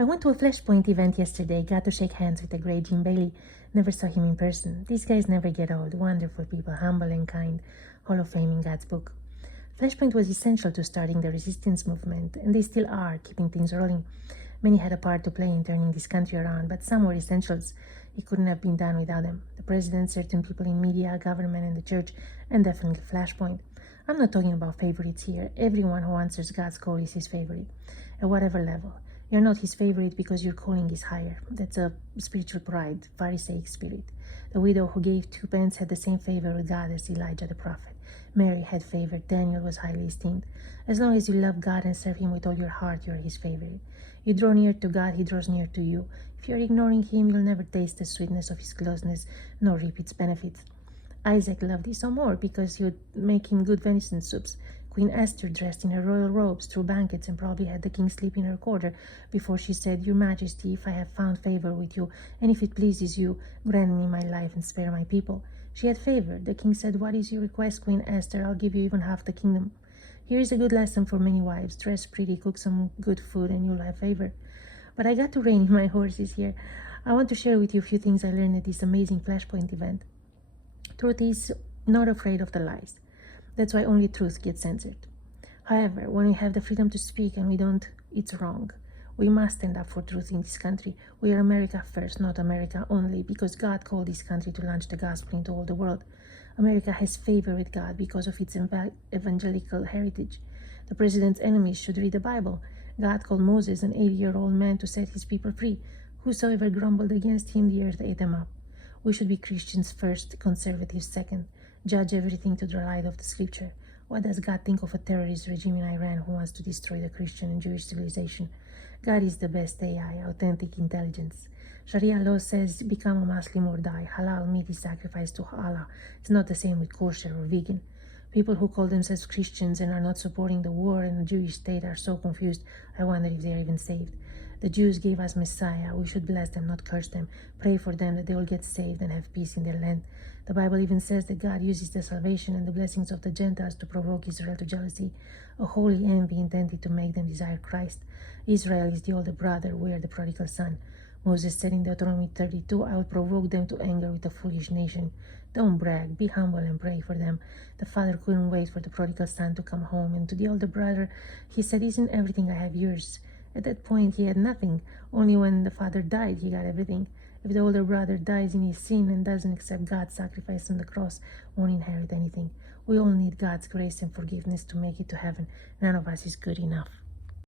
I went to a Flashpoint event yesterday, got to shake hands with the great Jim Bailey. Never saw him in person. These guys never get old. Wonderful people, humble and kind. Hall of Fame in God's book. Flashpoint was essential to starting the resistance movement, and they still are, keeping things rolling. Many had a part to play in turning this country around, but some were essentials. It couldn't have been done without them. The president, certain people in media, government, and the church, and definitely Flashpoint. I'm not talking about favorites here. Everyone who answers God's call is his favorite, at whatever level. You're not his favorite because your calling is higher. That's a spiritual pride, Pharisaic spirit. The widow who gave 2 pence had the same favor with God as Elijah the prophet. Mary had favor. Daniel was highly esteemed. As long as you love God and serve him with all your heart, you are his favorite. You draw near to God, he draws near to you. If you're ignoring him, you'll never taste the sweetness of his closeness, nor reap its benefits. Isaac loved Esau more because he would make him good venison soups. Queen Esther, dressed in her royal robes, threw banquets and probably had the king sleep in her quarter before she said, "Your Majesty, if I have found favor with you, and if it pleases you, grant me my life and spare my people." She had favor. The king said, "What is your request, Queen Esther? I'll give you even half the kingdom." Here is a good lesson for many wives. Dress pretty, cook some good food, and you'll have favor. But I got to rein in my horses here. I want to share with you a few things I learned at this amazing Flashpoint event. Truth is not afraid of the lies. That's why only truth gets censored. However, when we have the freedom to speak and we don't, it's wrong. We must stand up for truth in this country. We are America first, not America only, because God called this country to launch the gospel into all the world. America has favor with God because of its evangelical heritage. The president's enemies should read the Bible. God called Moses, an 80-year-old man, to set his people free. Whosoever grumbled against him, the earth ate them up. We should be Christians first, conservatives second. Judge everything to the light of the scripture. What does God think of a terrorist regime in Iran who wants to destroy the Christian and Jewish civilization? God is the best AI, authentic intelligence. Sharia law says become a Muslim or die. Halal meat is sacrificed to Allah. It's not the same with kosher or vegan. People who call themselves Christians and are not supporting the war and the Jewish state are so confused, I wonder if they are even saved. The Jews gave us Messiah. We should bless them, not curse them. Pray for them that they will get saved and have peace in their land. The Bible even says that God uses the salvation and the blessings of the Gentiles to provoke Israel to jealousy, a holy envy intended to make them desire Christ. Israel is the older brother, we are the prodigal son. Moses said in Deuteronomy 32, "I will provoke them to anger with a foolish nation." Don't brag, be humble and pray for them. The father couldn't wait for the prodigal son to come home, and to the older brother, he said, "Isn't everything I have yours?" At that point, he had nothing. Only when the father died, he got everything. If the older brother dies in his sin and doesn't accept God's sacrifice on the cross, won't inherit anything. We all need God's grace and forgiveness to make it to heaven. None of us is good enough.